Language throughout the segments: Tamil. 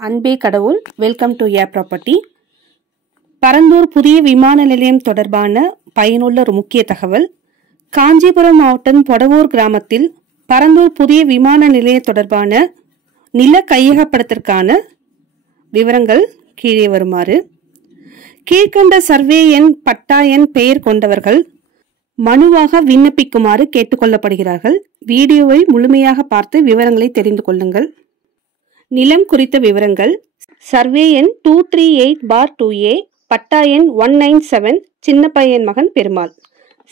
அன்பே கடவுள். Welcome to A property. Parandur புதிய விமான நிலையம் தொடர்பான பயனுள்ள ஒரு முக்கிய தகவல். காஞ்சிபுரம் மாவட்டம் பொடவூர் கிராமத்தில் பரந்தூர் புதிய விமான நிலையம் தொடர்பான நில கையகப்படத்திற்கான விவரங்கள் கீழே வருமாறு. கீழ்கண்ட சர்வே எண், பட்டா எண், பெயர் கொண்டவர்கள் மனுவாக விண்ணப்பிக்குமாறு கேட்டுக்கொள்ளப்படுகிறார்கள். வீடியோவை முழுமையாக பார்த்து விவரங்களை தெரிந்து கொள்ளுங்கள். நிலம் குறித்த விவரங்கள்: சர்வே எண் 238/2A, பட்டா எண் 197, சின்னப்பையன் மகன் பெருமாள்.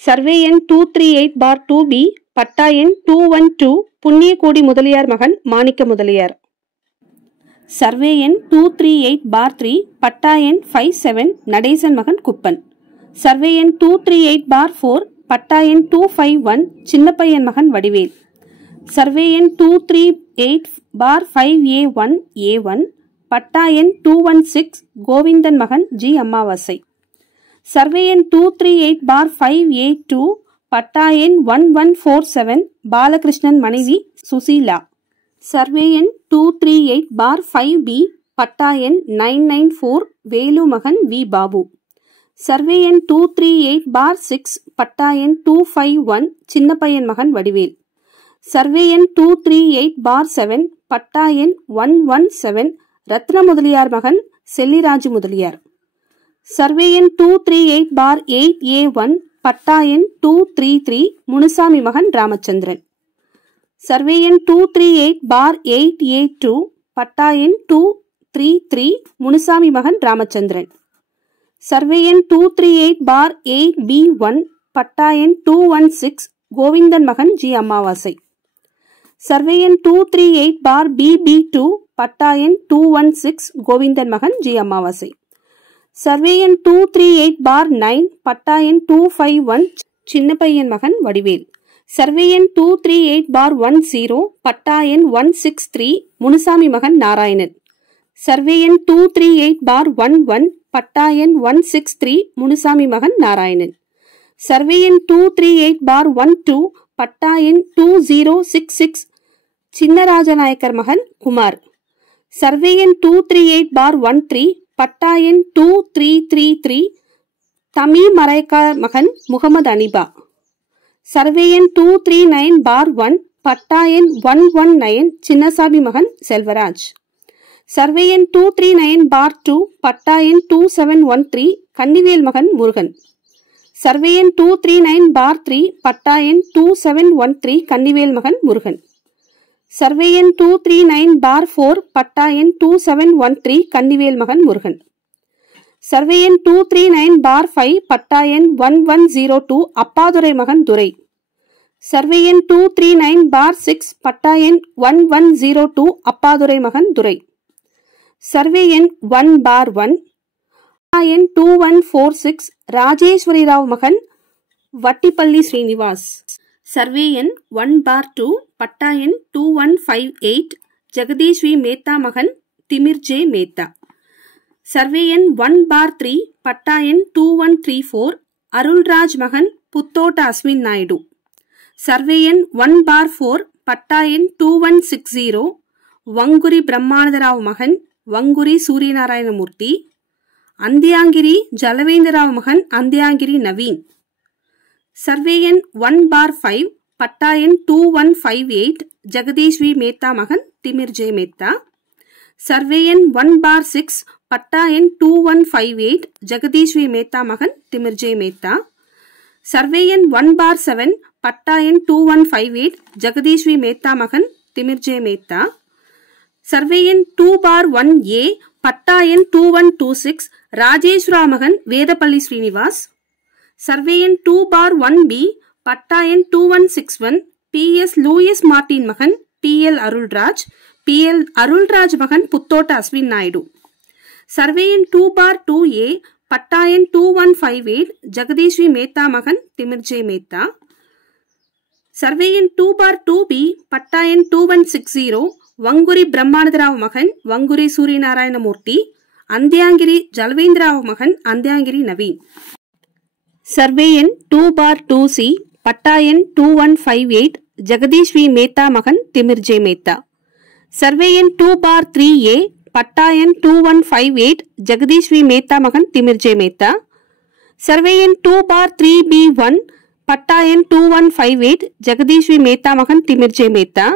சர்வே எண் 238/2B, பட்டா எண் 212, புண்ணியகோடி முதலியார் மகன் மாணிக்க முதலியார். சர்வே எண் 238/3, பட்டா எண் 57, நடேசன் மகன் குப்பன். சர்வே எண் 238/4, பட்டா எண் 251, சின்னப்பையன் மகன் வடிவேல். சர்வே எண் 238/5A1, பட்டா எண் 216, கோவிந்தன் மகன் ஜி அம்மாவாசை. சர்வே எண் 238/5A2, பட்டா எண் 1147, பாலகிருஷ்ணன் மனைவி சுசீலா. சர்வே எண் 238/5B, பட்டா எண் 994, வேலு மகன் வி பாபு. சர்வே எண் 238/6, பட்டா எண் 251, சின்னப்பையன் மகன் வடிவேல். சர்வே எண் 238/7, பட்டா எண் 117, ரத்ன முதலியார் மகன் செல்லிராஜு முதலியார். சர்வே எண் 238/8A1, பட்டா எண் 233, முனுசாமி மகன் ராமச்சந்திரன். சர்வே எண் 238/8A2, பட்டா எண் 233, முனுசாமி மகன் ராமச்சந்திரன். சர்வே எண் 238/8B1, பட்டா எண் 216, கோவிந்தன் மகன் ஜி அம்மாவாசை. சர்வே எண் 238/BB2, பட்டா எண் 216, கோவிந்தன் மகன் ஜி அம்மாவாசை. சர்வே எண் 238/9, பட்டா எண் 251, சின்னப்பையன் மகன் வடிவேல். சர்வே எண் 238/10, பட்டா எண் 163, முனுசாமி மகன் நாராயணன். சர்வே எண் 238/11, பட்டா எண் 163, முனுசாமி மகன் நாராயணன். சர்வே எண் 238/12, பட்டா எண் 2066, சின்னராஜநாயக்கர் மகன் குமார். சர்வே எண் 238/13, பட்டா எண் 2333, தமீம் மரைக்கார் மகன் முகமது அனிபா. சர்வே எண் 239/1, பட்டா எண் 119, சின்னசாமி மகன் செல்வராஜ். சர்வே எண் 239/2, பட்டா எண் 2713, கன்னிவேல் மகன் முருகன். சர்வே எண் 239/3, பட்டா எண் 2713, கன்னிவேல் மகன் முருகன். சர்வே எண் 239/4, பட்டா எண் 2713, கன்னிவேல் மகன் முருகன். சர்வே எண் 239/5, பட்டா எண் 1102, அப்பாதுரை மகன் துரை. சர்வே எண் 239/6, பட்டா எண் 1102, அப்பாதுரை மகன் துரை. சர்வே எண் 1/1, பட்டா எண் 2146, ராஜேஸ்வரி ராவ் மகன் வட்டிப்பள்ளி ஸ்ரீனிவாஸ். சர்வே எண் 1/2, பட்டா எண் 2158, ஜெகதீஷ் வி மேத்தா மகன் திமிர் ஜே மேத்தா. சர்வே எண் 1/3, பட்டா எண் 2134, அருள்ராஜ் மகன் புத்தோட்ட அஸ்வின் நாயுடு. சர்வே எண் 1/4, பட்டா எண் 2160, வங்குரி பிரம்மானந்தராவ் மகன் வங்குரி சூரியநாராயணமூர்த்தி. அந்தியாங்கிரி ஜலவேந்திராவ் மகன் அந்தியாங்கிரி நவீன். சர்வே எண் 1/5, பட்டா எண் 2158, ஜெகதீஷ் வி மேத்தா மகன் திமிர் ஜே மேத்தா. சர்வே எண் 1/6, பட்டா எண் 2158, ஜெகதீஷ் வி மேத்தா மகன் திமிர் ஜே மேத்தா. சர்வே எண் 1/7, பட்டா எண் 2158, ஜெகதீஷ் வி மேத்தா மகன் திமிர் ஜே மேத்தா. சர்வே எண் 2/1A, பட்டா எண் 2126, ராஜேஸ்வரா மகன் வேதப்பள்ளி ஸ்ரீனிவாஸ். சர்வே எண் 2/1B, பட்டா எண் 2161, PS லூயிஸ் மார்டின் மகன் PL அருள்ராஜ். PL அருள்ராஜ் மகன் புத்தோட்ட அஸ்வின் நாயுடு. சர்வே எண் 2/2A, பட்டா எண் 2158, ஜெகதீஷ் வி மேத்தா மகன் திமிர் ஜே மேத்தா. சர்வே எண் 2/2B, பட்டா எண் 2160, வங்குரி பிரம்மானந்தராவ் மகன் வங்குரி சூரியநாராயணமூர்த்தி. அந்தியாங்கிரி ஜலவேந்திராவ் மகன் அந்தியாங்கிரி நவீன். சர்வே எண் 2/2C, பட்டா எண் 2158, ஜெகதீஷ் வி மேத்தா மகன் திமிர் ஜே மேத்தா. சர்வே எண் 2/3A, பட்டா எண் 2158 ஜெகதீஷ் வி மேத்தா மகன் திமிர் ஜே மேத்தா. சர்வே எண் 2/3B1 பட்டா எண் 2158 ஜெகதீஷ் வி மேத்தா மகன் திமிர் ஜே மேத்தா.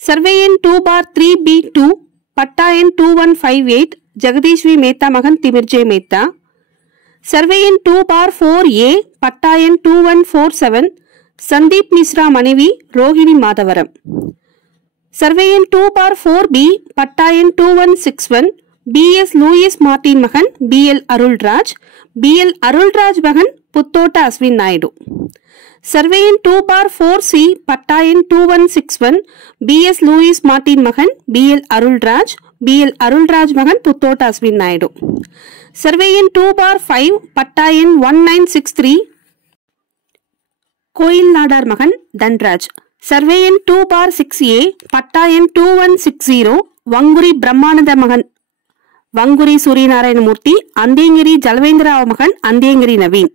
சர்வே எண் 2/3B2 பட்டா எண் 2158 ஜெகதீஷ் வி மேத்தா மகன் திமிர் ஜே மேத்தா. சர்வே எண் 2/4A பட்டா எண் 2147 சந்தீப் மிஸ்ரா மனைவி ரோஹிணி மாதவரம். சர்வே எண் 2/4B பட்டா எண் 2161 BS லூயிஸ் மார்டின் மகன் BL அருள்ராஜ். BL அருள்ராஜ் மகன் புத்தோட்ட அஸ்வின் நாயுடு. சர்வே எண் 2/4C பட்டா எண் 2161 BS லூயிஸ் மார்டின் மகன் BL அருள்ராஜ். BL அருள்ராஜ் மகன் புத்தோட்ட அஸ்வின் நாயுடு. சர்வே எண் 2/5 பட்டா எண் 1963 கோயில் நாடார் மகன் தன்ராஜ். சர்வே எண் 2/6A பட்டா எண் 2160 வங்குரி பிரம்மானந்த மகன் வங்குரி சூரியநாராயணமூர்த்தி அந்தேங்கிரி ஜலவேந்திராவ் மகன் அந்தேங்கிரி நவீன்.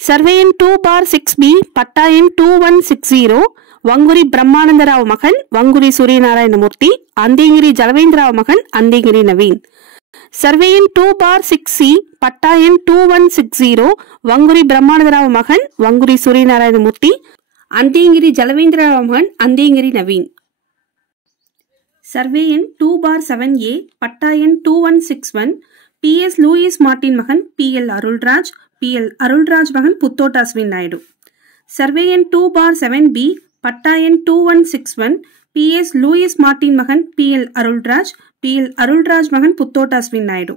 சர்வே எண் 2/6B பட்டா எண் 2160 வங்குரி பிரம்மானந்தராவ் மகன் வங்குரி சூரியநாராயணமூர்த்தி அந்தேங்கிரி ஜலவேந்திராவ் மகன் அந்தேங்கிரி நவீன். சர்வே எண் 2/6C பட்டா எண் 2160 வங்குரி பிரம்மானந்தராவ் மகன் வங்குரி சூரியநாராயணமூர்த்தி அந்தேங்கிரி ஜலவேந்திராவ் மகன் அந்தேங்கிரி நவீன். சர்வே எண் 2/7A பட்டா எண் 2161 PS லூயிஸ் மார்டின் மகன் PL அருள்ராஜ். PL அருள்ராஜ் மகன் புத்தோட்ட அஸ்வின் நாயுடு. சர்வே எண் 2/7B பட்டா எண் 2161 PS லூயிஸ் மார்டின் மகன் PL அருள்ராஜ். PL அருள்ராஜ் மகன் புத்தோட்ட அஸ்வின் நாயுடு.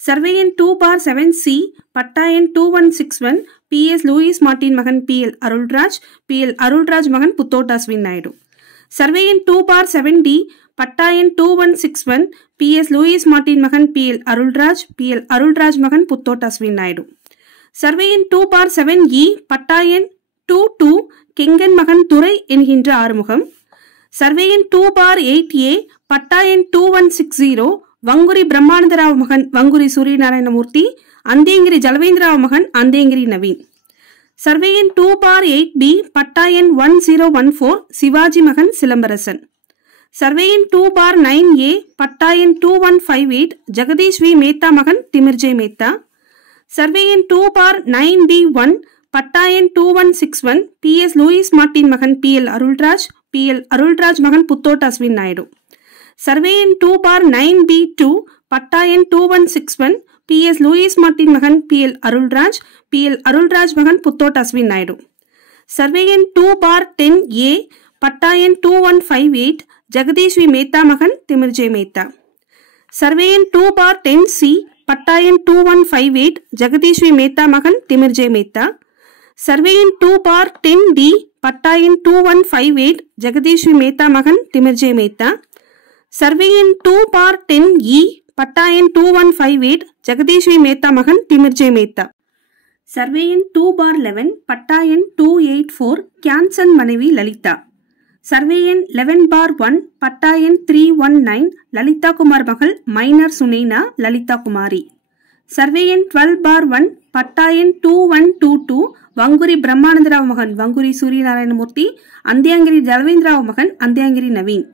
சர்வே எண் 2/7C பட்டா எண் 2161 PS லூயிஸ் மார்டின் மகன் PL அருள்ராஜ். PL அருள்ராஜ் மகன் புத்தோட்ட அஸ்வின் நாயுடு. சர்வே எண் 2/7D பட்டா எண் 2161 PS லூயிஸ் மார்டின் மகன் PL அருள்ராஜ். PL அருள்ராஜ் மகன் புத்தோட்ட அஸ்வின் நாயுடு. சர்வே எண் 2/7E பட்டா எண் 22 கெங்கன் மகன் துரை என்கின்ற ஆறுமுகம். சர்வே எண் 2/8A பட்டா எண் 2160 வங்குரி பிரம்மானந்தராவ் மகன் வங்குரி சூரியநாராயணமூர்த்தி அந்தேங்கிரி ஜலவேந்திராவ் மகன் அந்தேங்கிரி நவீன். சர்வே எண் 2/8B பட்டா எண் 1014 சிவாஜி மகன் சிலம்பரசன். சர்வே எண் 2/9A பட்டா எண் 2158 ஜெகதீஷ் வி மேத்தா மகன் திமிர் ஜே மேத்தா. சர்வே எண் 2/9B1 பட்டா எண் 2161 PS லூயிஸ் மார்டின் மகன் PL அருள்ராஜ். PL அருள்ராஜ் மகன் புத்தோட்ட அஸ்வின் நாயுடு. சர்வே எண் 2/9B2 பட்டா எண் 2161 PS லூயிஸ் மார்டின் மகன் PL அருள்ராஜ். PL அருள்ராஜ் மகன் புத்தோட்ட அஸ்வின் நாயுடு. சர்வே எண் 2/10A பட்டா எண் 2158 ஜெகதீஷ் வி மேத்தா மகன் திமிர் ஜே மேத்தா. சர்வே எண் 2/10C பட்டா எண் 2158 ஜெகதீஷ் வி மேத்தா மகன் திமிர் ஜே மேத்தா. சர்வே எண் 2/10D பட்டா எண் 2158 ஜெகதீஷ் வி மேத்தா மகன் திமிர் ஜே மேத்தா. சர்வே எண் 2/10E பட்டா எண் 2158 ஜெகதீஷ் வி மேத்தா மகன் திமிர் ஜே மேத்தா. சர்வே எண் 2/11 பட்டா எண் 284 கேன்சன் மனைவி லலிதா. சர்வே எண் 11/1 பட்டா எண் 319 லலிதா குமார் மகள் மைனர் சுனேனா லலிதா குமாரி. சர்வே எண் 12/1 பட்டா எண் 2122 வங்குரி பிரம்மானந்தராவ் மகன் வங்குரி சூரியநாராயணமூர்த்தி அந்தேங்கிரி ஜலவேந்திராவ் மகன் அந்தேங்கிரி நவீன்.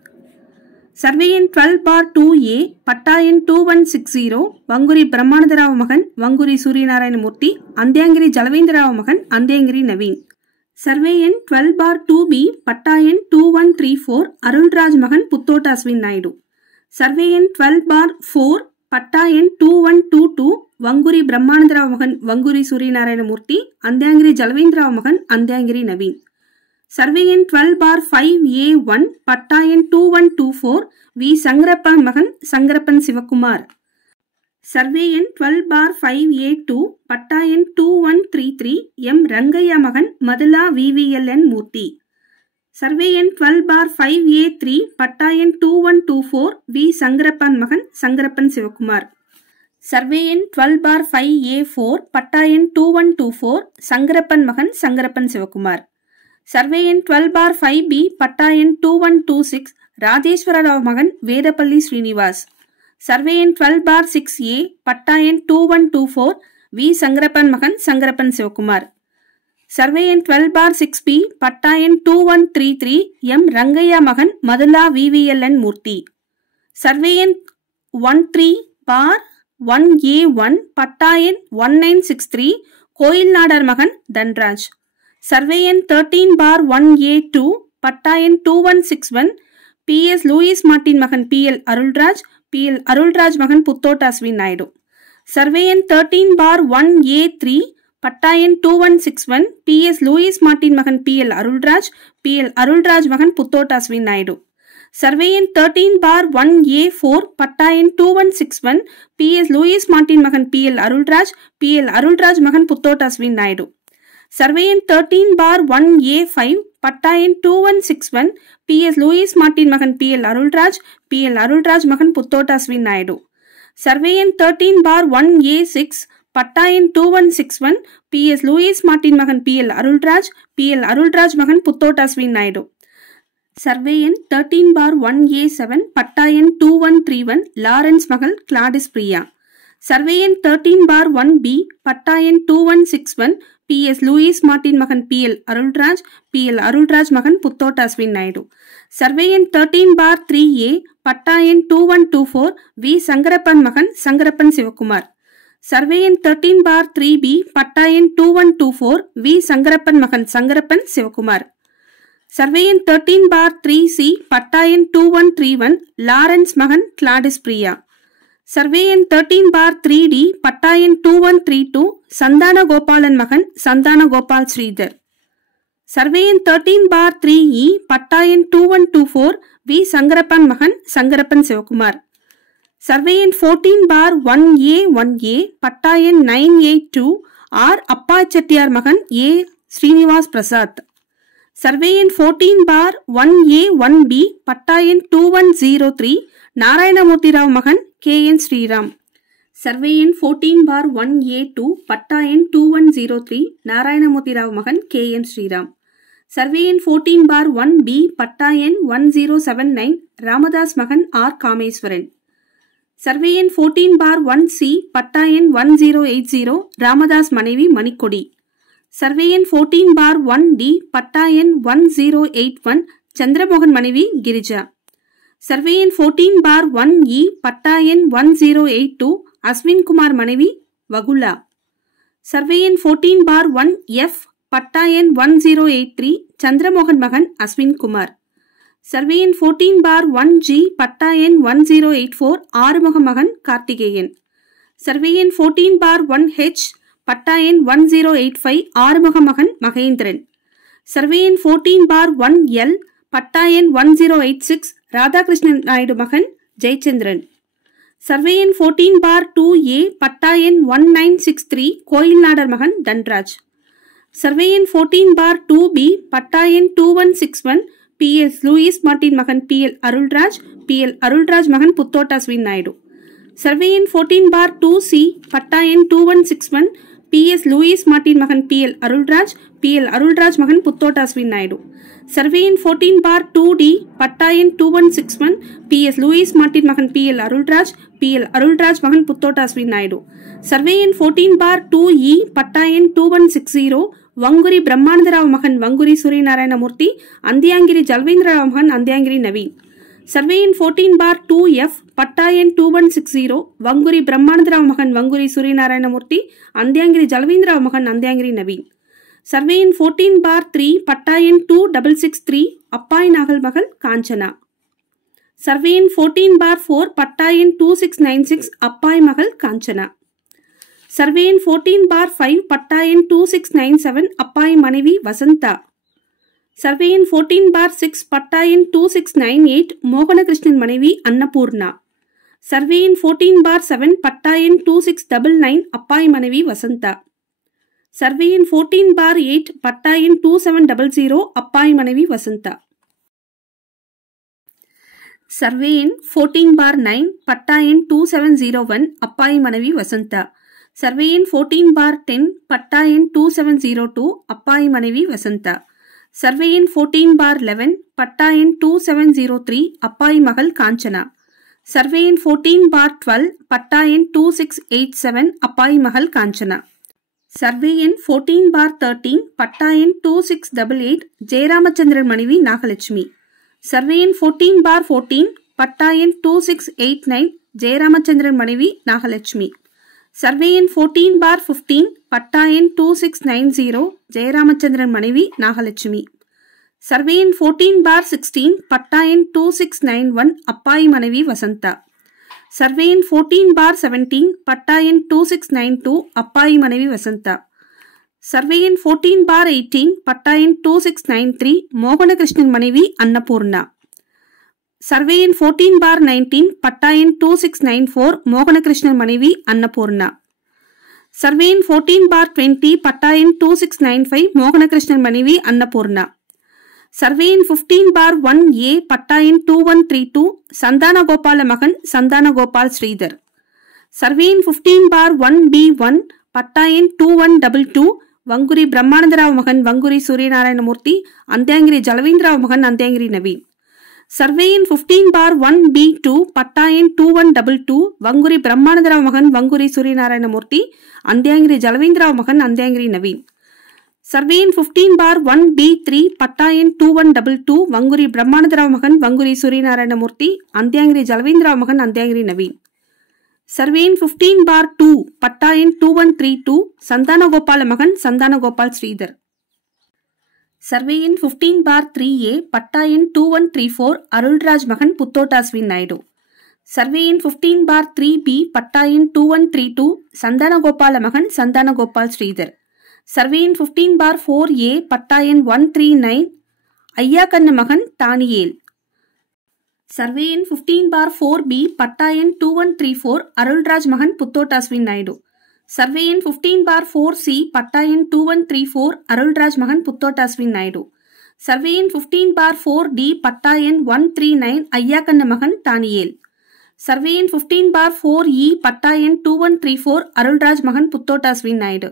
சர்வே எண் 12/2A பட்டா எண் 2160 வங்குரி பிரம்மானந்தராவ் மகன் வங்குரி சூரியநாராயணமூர்த்தி அந்தேங்கிரி ஜலவேந்திராவ் மகன் அந்தேங்கிரி நவீன். சர்வே எண் 12/2B பட்டா எண் 2134 அருள்ராஜ் மகன் புத்தோட்ட அஸ்வின் நாயுடு. சர்வே எண் 12/4 பட்டா எண் 2122 வங்குரி பிரம்மானந்தராவ் மகன் வங்குரி சூரியநாராயணமூர்த்தி அந்தேங்கிரி ஜலவேந்திராவ் மகன் அந்தேங்கிரி நவீன். சர்வே எண் 12/5A1 பட்டா எண் 2124 வி சங்கரப்பன் மகன் சங்கரப்பன் சிவகுமார். சர்வே எண் 12/5A2 பட்டா எண் 2133 எம் ரங்கையா மகன் மதுலா VVLN மூர்த்தி. சர்வே எண் 12/5A3 பட்டா எண் 2124 வி சங்கரப்பன் மகன் சங்கரப்பன் சிவகுமார். சர்வே எண் 12/5A4 பட்டா எண் 2124 சங்கரப்பன் மகன் சங்கரப்பன் சிவகுமார். சர்வே எண் 12/5B பட்டா எண் 2126 ராஜேஸ்வர ராவ் மகன் வேதப்பள்ளி ஸ்ரீனிவாஸ். சர்வே எண் 12/6A பட்டா எண் 2124 வி சங்கரப்பன் மகன் சங்கரப்பன் சிவகுமார். சர்வே எண் 12/6B பட்டா எண் 2133 எம் ரங்கையா மகன் மதுலா VVLN மூர்த்தி. சர்வே எண் 13/1A1 பட்டா எண் 1963 கோயில் நாடார் மகன் தன்ராஜ். சர்வே எண் 13/1A2 பட்டா எண் 2161 PS லூயிஸ் மார்ட்டின் மகன் PL அருள்ராஜ், PL அருள்ராஜ் மகன் புத்தோட்ட அஸ்வின் நாயுடு. சர்வே எண் 13/1A3 பட்டா எண் 2161 PS லூயிஸ் மார்ட்டின் மகன் PL அருள்ராஜ், PL அருள்ராஜ் மகன் புத்தோட்ட அஸ்வின் நாயுடு. சர்வே எண் 13/1A4 பட்டா எண் 2161 PS லூயிஸ் மார்ட்டின் மகன் PL அருள்ராஜ், PL அருள்ராஜ் மகன் புத்தோட்ட அஸ்வின் நாயுடு. சர்வே எண் 13/1A5 பட்டா எண் 2161 PS லூயிஸ் மார்ட்டின் மகன் PL அருள்ராஜ், PL அருள்ராஜ் மகன் புத்தோட்ட அஸ்வின் நாயுடு. சர்வே எண் 13/1A6 பட்டா எண் 2161 PS லூயிஸ் மார்ட்டின் மகன் PL அருள்ராஜ், PL அருள்ராஜ் மகன் புத்தோட்ட அஸ்வின் நாயுடு. சர்வே எண் 13/1A7 பட்டா எண் 2131 லாரன்ஸ் மகள் கிளாடிஸ் பிரியா. சர்வே எண் 13/1B பட்டா எண் 2161 PS லூயிஸ் மார்ட்டின் மகன் PL அருள்ராஜ், PL அருள்ராஜ் மகன் புத்தோட்ட அஸ்வின் நாயுடு. சர்வே எண் 13/3A பட்டா எண் 2124 V சங்கரப்பன் மகன் சங்கரப்பன் சிவகுமார். சர்வே எண் 13/3B பட்டா எண் 2124 V சங்கரப்பன் மகன் சங்கரப்பன் சிவகுமார். சர்வே எண் 13/3C பட்டா எண் 2131 லாரன்ஸ் மகன் கிளாடிஸ் பிரியா. சர்வே எண் 13/3D பட்டா எண் 2132 சந்தான கோபாலன் மகன் சந்தான கோபால் ஸ்ரீதர். சர்வே எண் 13/3E பட்டா எண் 2124 V சங்கரப்பன் மகன் சங்கரப்பன் சிவகுமார். சர்வே எண் 14/1A1A பட்டா எண் 982 R அப்பா செட்டியார் மகன் A ஸ்ரீனிவாஸ் பிரசாத். சர்வே எண் 14/1A1B பட்டா எண் 2103 நாராயணமூர்த்தி ராவ் மகன் KN ஸ்ரீராம். சர்வே எண் 14/1A2 பட்டா எண் 2103 நாராயணமூர்த்தி ராவ் மகன் KN ஸ்ரீராம். சர்வே எண் 14/1B பட்டா எண் 1079 ராமதாஸ் மகன் R காமேஸ்வரன். சர்வே எண் 14/1C பட்டா எண் 1080 ராமதாஸ் மனைவி மணிக்கொடி. சர்வே எண் 14/1D பட்டா எண் 1081 சந்திரமோகன் மனைவி கிரிஜா. சர்வே எண் 14/1E பட்டா எண் 1082 அஸ்வின்குமார் மனைவி வகுலா. சர்வே எண் 14/1F பட்டா எண் 1083 சந்திரமோகன் மகன் அஸ்வின்குமார். சர்வே எண் 14/1G பட்டா எண் 1084 ஆறுமுக மகன் கார்த்திகேயன். சர்வே எண் 14/1H பட்டா எண் 1085 ஆறுமுக மகன் மகேந்திரன். சர்வே எண் 14/1L பட்டா எண் 1086 ராதாகிருஷ்ணன் நாயுடு மகன் ஜெயச்சந்திரன். சர்வே எண் 14/2A பட்டா எண் 1963 கோயில் நாடர் மகன் தன்ராஜ். சர்வே எண் 14/2B பட்டா எண் 2161 PS லூயிஸ் மார்ட்டின் மகன் PL அருள்ராஜ், PL அருள்ராஜ் மகன் புத்தோட்ட அஸ்வின் நாயுடு. சர்வே எண் 14/2C பட்டா எண் 2161 PS லூயிஸ் மார்ட்டின் மகன் PL அருள்ராஜ், PL அருள்ராஜ் மகன் புத்தோட்ட அஸ்வின் நாயுடு. சர்வே எண் 14/2D பட்டா எண் 2161 PS லூயிஸ் மார்ட்டின் மகன் PL அருள்ராஜ், PL அருள்ராஜ் மகன் புத்தோட்ட அஸ்வின் நாயுடு. சர்வே எண் 14/2E பட்டா எண் 2160 வங்குரி பிரம்மானந்தராவ் மகன் வங்குரி சூரியநாராயணமூர்த்தி, அந்தியாங்கிரி ஜல்வேந்திரராவ் மகன் அந்தியாங்கிரி நவீன். சர்வே எண் 14/2F பட்டா எண் 2160 வங்குரி பிரம்மானந்தராவ் மகன் வங்குரி சூரியநாராயணமூர்த்தி, அந்தியாங்கிரி ஜல்வேந்திரராவ் மகன் அந்தியாங்கிரி நவீன். சர்வே எண் 14/3 பட்டா எண் 2663 அப்பாய் நாகல் மகள் காஞ்சனா. சர்வே எண் 14/4 பட்டா எண் 2696 அப்பாய் மகள் காஞ்சனா. சர்வே எண் 14/5 பட்டா எண் 2697 அப்பாய் மனைவி வசந்தா. சர்வே எண் 14/6 பட்டா எண் 2698 மோகனகிருஷ்ணன் மனைவி அன்னபூர்ணா. சர்வே எண் 14/7 பட்டா எண் 2699 அப்பாய் மனைவி வசந்தா. சர்வே எண் 14/8 பட்டா எண் 2700 அப்பாய் மனைவி வசந்தா. சர்வே எண் 14/9 பட்டா எண் 2701 அப்பாய் மனைவி வசந்தா. சர்வே எண் 14/10 பட்டா எண் 2702 அப்பாய் மனைவி வசந்தா. சர்வே எண் 14/11 பட்டா எண் 2703 அப்பாய் மகள் காஞ்சனா. சர்வே எண் 14/12 பட்டா எண் 2687 அப்பாய் மகள் காஞ்சனா. சர்வே எண் 14/13 பட்டா எண் 2688 ஜெயராமச்சந்திரன் மனைவி நாகலட்சுமி. சர்வே எண் 14/14 பட்டா எண் 2689 ஜெயராமச்சந்திரன் மனைவி நாகலட்சுமி. சர்வே எண் 14/15 பட்டா எண் 2690 ஜெயராமச்சந்திரன் மனைவி நாகலட்சுமி. சர்வே எண் 14/16 பட்டா எண் 2691 அப்பாயி மனைவி வசந்தா. சர்வே எண் 14/17 பட்டா எண் 2692 அப்பாயி மனைவி வசந்தா. சர்வே எண் 14/18 பட்டா எண் 2693 மோகனகிருஷ்ணன் மனைவி அன்னபூர்ணா. சர்வே எண் 14/19 பட்டா எண் 2694 மோகனகிருஷ்ணன் மனைவி அன்னபூர்ணா. சர்வே எண் 14/20 பட்டா எண் 2695 மோகனகிருஷ்ணன் மனைவி அன்னபூர்ணா. சர்வே எண் 15/1A பட்டா எண் 2132 சந்தானகோபால மகன் சந்தானகோபால் ஸ்ரீதர். சர்வே எண் 15/1B1 பட்டா எண் 2122 வங்குரி பிரம்மானந்தராவ் மகன் வங்குரி சூரியநாராயணமூர்த்தி அந்தியாங்கிரி ஜலவேந்திராவ் மகன் அந்தியாங்கிரி நவீன். சர்வே எண் 15/1B2 பட்டா எண் 2122 வங்குரி பிரம்மானந்தராவ் மகன் வங்குரி சூரியநாராயணமூர்த்தி அந்தியாங்கிரி ஜலவேந்திராவ் மகன் அந்தியாங்கிரி நவீன். சர்வே எண் 15/1D3 பட்டா எண் 2122 வங்குரி பிரம்மானந்தராவ் மகன் வங்குரி சூரியநாராயணமூர்த்தி அந்தியாங்கிரி ஜலவேந்திராவ் மகன் அந்தியாங்கிரி நவீன். சர்வே எண் 15/2 பட்டா எண் 2132 சந்தானகோபால மகன் சந்தானகோபால் ஸ்ரீதர். சர்வே எண் 15/3A பட்டா எண் 2134 அருள்ராஜ் மகன் புத்தோட்டாஸ்வின் நாயுடு. சர்வே எண் 15/3B பட்டா எண் 2132 சந்தானகோபால மகன் சந்தானகோபால் ஸ்ரீதர். சர்வே எண் 15/4A பட்டா எண் 139 ஐயாக்கண்ணு மகன் தானியேல். சர்வே எண் 15/4B பட்டா எண் 2134 அருள்ராஜ் மகன் புத்தோட்டாஸ்வின் நாயுடு. சர்வே எண் 15/4C பட்டா எண் 2134 அருள்ராஜ் மகன் புத்தோட்டாஸ்வின் நாயுடு. சர்வே எண் 15/4D பட்டா எண் 139 ஐயாக்கண்ணு மகன் தானியேல். சர்வே எண் 15/4E பட்டா எண் 2134 அருள்ராஜ் மகன் புத்தோட்டாஸ்வின் நாயுடு.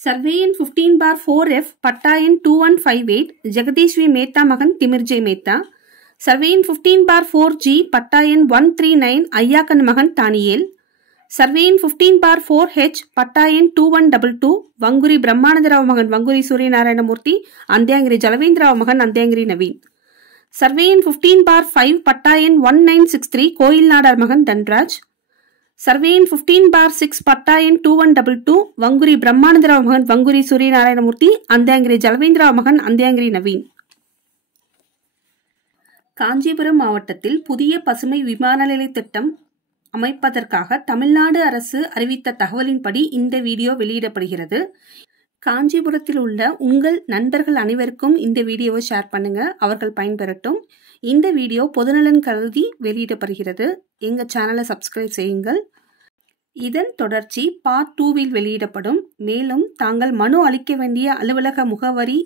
சர்வே எண் 15/4F பட்டா எண் 2158 ஜெகதீஸ்வி மேத்தா மகன் திமிர்ஜே மேத்தா. சர்வே எண் 15/4G பட்டா எண் 139 ஐயாக்கண்ணு மகன் தானியேல். சர்வே எண் 15/4H பட்டா எண் 2122 வங்குரி பிரம்மானந்தராவ் மகன் வங்குரி சூரியநாராயணமூர்த்தி அந்தியாங்கிரி ஜலவேந்திராவ் மகன் அந்தியாங்கிரி நவீன். சர்வே எண் 15/5 பட்டா எண் 1963 கோயில் நாடார் மகன் தன்ராஜ். சர்வே எண் 15/6 பட்டா எண் 2122 வங்குரி பிரம்மானந்தராவ் மகன் வங்குரி சூரியநாராயணமூர்த்தி அந்தியாங்கிரி ஜலவேந்திராவ் மகன் அந்தியாங்கிரி நவீன். காஞ்சிபுரம் மாவட்டத்தில் புதிய பசுமை விமான நிலைய திட்டம் அமைப்பதற்காக தமிழ்நாடு அரசு அறிவித்த தகவலின்படி இந்த வீடியோ வெளியிடப்படுகிறது. காஞ்சிபுரத்தில் உள்ள உங்கள் நண்பர்கள் அனைவருக்கும் இந்த வீடியோவை ஷேர் பண்ணுங்க, அவர்கள் பயன்பெறட்டும். இந்த வீடியோ பொதுநலன் கருதி வெளியிடப்படுகிறது. எங்க சேனலை சப்ஸ்கிரைப் செய்யுங்கள். இதன் தொடர்ச்சி பார்ட் 2வில் வெளியிடப்படும். மேலும் தாங்கள் மனு அளிக்க வேண்டிய அலுவலக முகவரி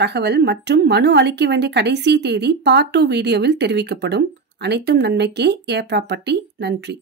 தகவல் மற்றும் மனு அளிக்க வேண்டிய கடைசி தேதி பார்ட் 2 வீடியோவில் தெரிவிக்கப்படும். அனைத்தும் நன்மைக்கே. ஏ ப்ராப்பர்ட்டி. நன்றி.